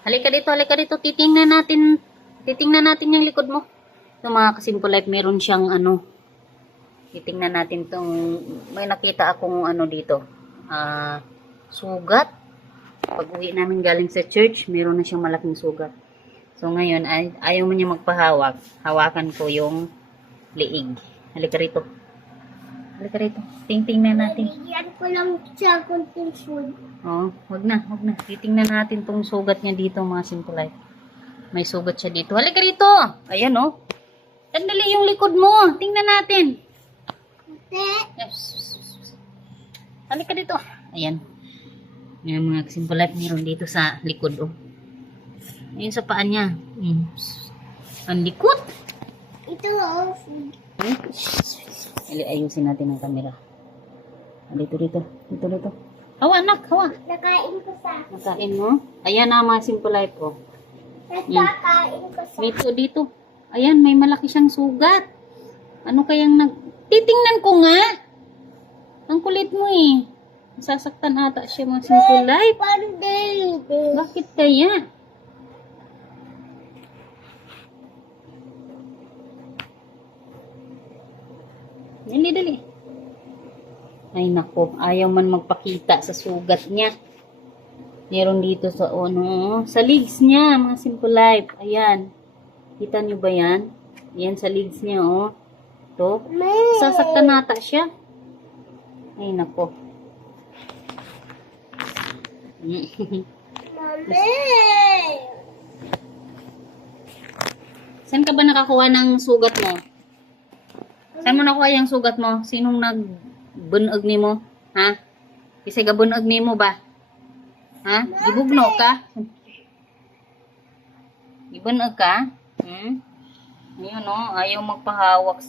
Halika dito. Titingnan natin yung likod mo. Ito mga kasimple life, meron siyang ano. Titingnan natin tong, may nakita akong ano dito. Sugat. Pag uwi namin galing sa church, meron na siyang malaking sugat. So ngayon, ayaw mo niya magpahawak. Hawakan ko yung liig. Halika rito. Tingnan natin. Bigyan ko lang siya kunting food. Oh, wag na. Titingnan natin tong sugat niya dito, mga simple life. May sugat siya dito. Halika rito. Ayan, oh. Tandali yung likod mo. Tingnan natin. Halika dito. Ayan. Ayan, mga simple life, meron dito sa likod, oh. Ayan sa paa niya. Ang likod. Ito oh, food. Ayusin natin ang camera. Dito. Hawa, anak, hawa. Nakain ko sa. Nakain mo? Ayan na, mga simple life, oh. Nagkakain ko sa. Dito. Ayan, may malaki siyang sugat. Ano kayang titingnan ko nga. Ang kulit mo eh. Nasasaktan ata siya, mga simple life. Bakit kaya? Dali. Ay nako, ayaw man magpakita sa sugat niya. Meron dito sa sa legs niya, mga simple life. Ayan. Kita niyo ba yan? Ayan sa legs niya, oh. To. Sasaktan nata siya. Ay nako. Saan ka ba nakakuha ng sugat mo? Saan mo nakuha yung sugat mo? Sinong nagbunog ni mo? Ha? Kasi gabunog ni mo ba? Ha? Gibugno ka? Gibunog ka? Ayun, no? Ayaw magpahawak.